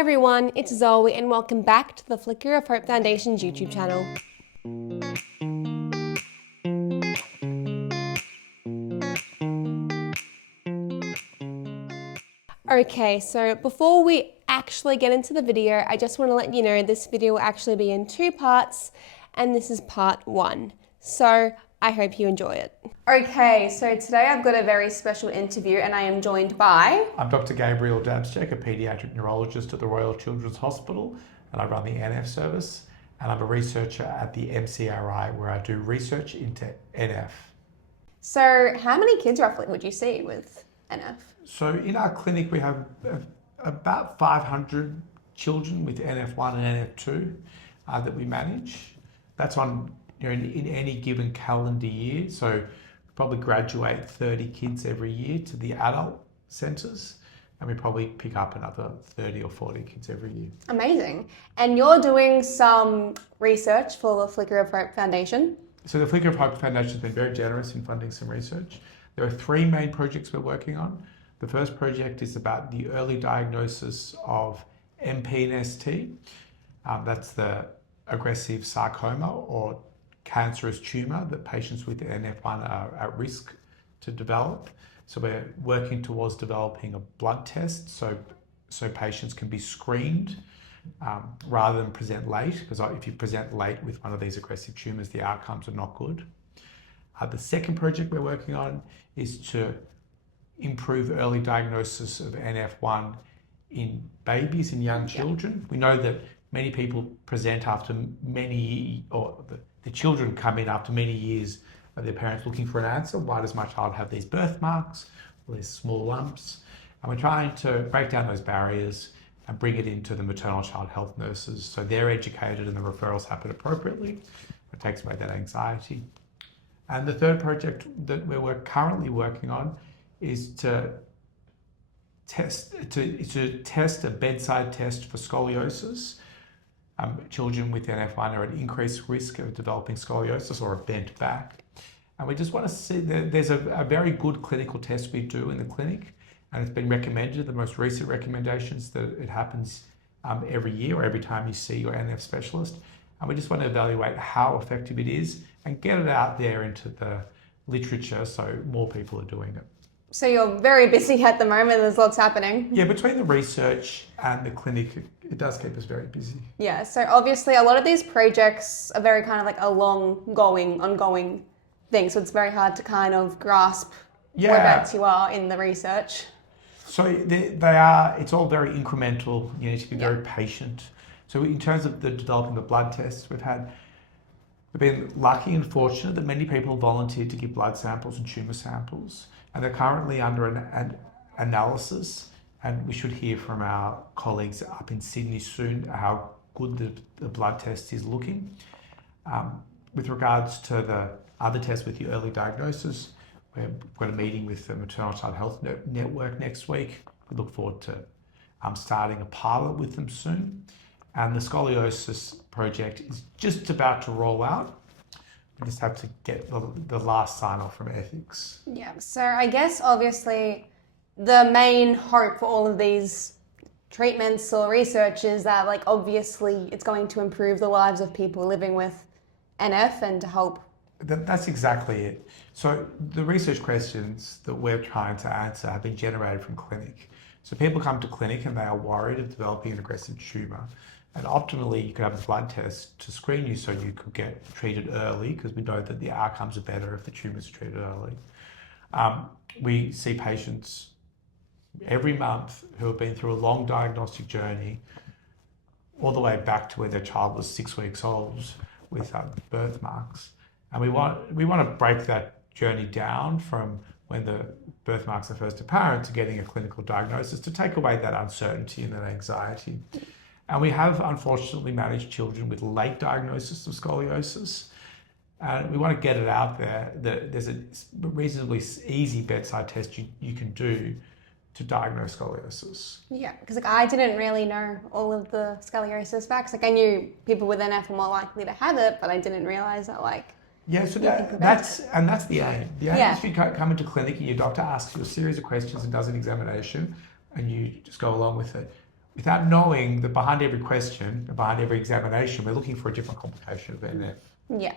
everyone, it's Zoe and welcome back to the Flicker of Hope Foundation's YouTube channel. Okay, so before we actually get into the video, I just want to let you know this video will actually be in two parts and this is part one. So I hope you enjoy it. Okay, so today I've got a very special interview and I am joined by... I'm Dr. Gabriel Dabschek, a paediatric neurologist at the Royal Children's Hospital, and I run the NF service, and I'm a researcher at the MCRI where I do research into NF. So how many kids roughly would you see with NF? So in our clinic we have about 500 children with NF1 and NF2 that we manage. That's on in any given calendar year, so we probably graduate 30 kids every year to the adult centres, and we probably pick up another 30 or 40 kids every year. Amazing. And you're doing some research for the Flicker of Hope Foundation? So the Flicker of Hope Foundation has been very generous in funding some research. There are three main projects we're working on. The first project is about the early diagnosis of MP&ST. That's the aggressive sarcoma or cancerous tumour that patients with NF1 are at risk to develop. So we're working towards developing a blood test so patients can be screened rather than present late, because if you present late with one of these aggressive tumours, the outcomes are not good. The second project we're working on is to improve early diagnosis of NF1 in babies and young children. We know that many people present after the children come in after many years of their parents looking for an answer. Why does my child have these birthmarks or these small lumps? And we're trying to break down those barriers and bring it into the maternal child health nurses so they're educated and the referrals happen appropriately. It takes away that anxiety. And the third project that we're currently working on is to test a bedside test for scoliosis. Children with NF1 are at increased risk of developing scoliosis or a bent back. And we just want to see that there's a very good clinical test we do in the clinic, and it's been recommended, the most recent recommendations, that it happens every year or every time you see your NF specialist. And we just want to evaluate how effective it is and get it out there into the literature so more people are doing it. So you're very busy at the moment, there's lots happening. Yeah, between the research and the clinic, it does keep us very busy. Yeah, so obviously a lot of these projects are very kind of like a ongoing thing, so it's very hard to kind of grasp whereabouts you are in the research. So it's all very incremental, you need to be very patient. So in terms of developing the blood tests, we've been lucky and fortunate that many people volunteered to give blood samples and tumour samples, and they're currently under an analysis, and we should hear from our colleagues up in Sydney soon how good the blood test is looking. With regards to the other tests with the early diagnosis, we've got a meeting with the Maternal Child Health Network next week. We look forward to starting a pilot with them soon. And the scoliosis project is just about to roll out. We just have to get the last sign-off from ethics. Yeah, so I guess obviously the main hope for all of these treatments or research is that obviously it's going to improve the lives of people living with NF and to help. That's exactly it. So the research questions that we're trying to answer have been generated from clinic. So people come to clinic and they are worried of developing an aggressive tumour. And optimally, you could have a blood test to screen you so you could get treated early, because we know that the outcomes are better if the tumours are treated early. We see patients every month who have been through a long diagnostic journey, all the way back to when their child was 6 weeks old with birthmarks. And we want to break that journey down from when the birthmarks are first apparent to getting a clinical diagnosis, to take away that uncertainty and that anxiety. And we have unfortunately managed children with late diagnosis of scoliosis. And we want to get it out there that there's a reasonably easy bedside test you can do to diagnose scoliosis. Yeah, because I didn't really know all of the scoliosis facts. I knew people with NF were more likely to have it, but I didn't realise that Yeah, so that's the aim. The aim is you come into clinic and your doctor asks you a series of questions and does an examination and you just go along with it. without knowing that behind every question, behind every examination, we're looking for a different complication of NF. Yeah.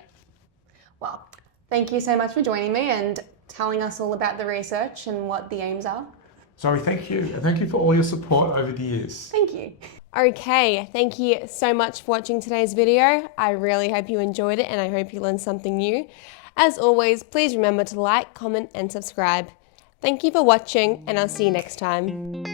Well, thank you so much for joining me and telling us all about the research and what the aims are. Sorry, thank you. And thank you for all your support over the years. Thank you. Okay, thank you so much for watching today's video. I really hope you enjoyed it and I hope you learned something new. As always, please remember to like, comment and subscribe. Thank you for watching and I'll see you next time.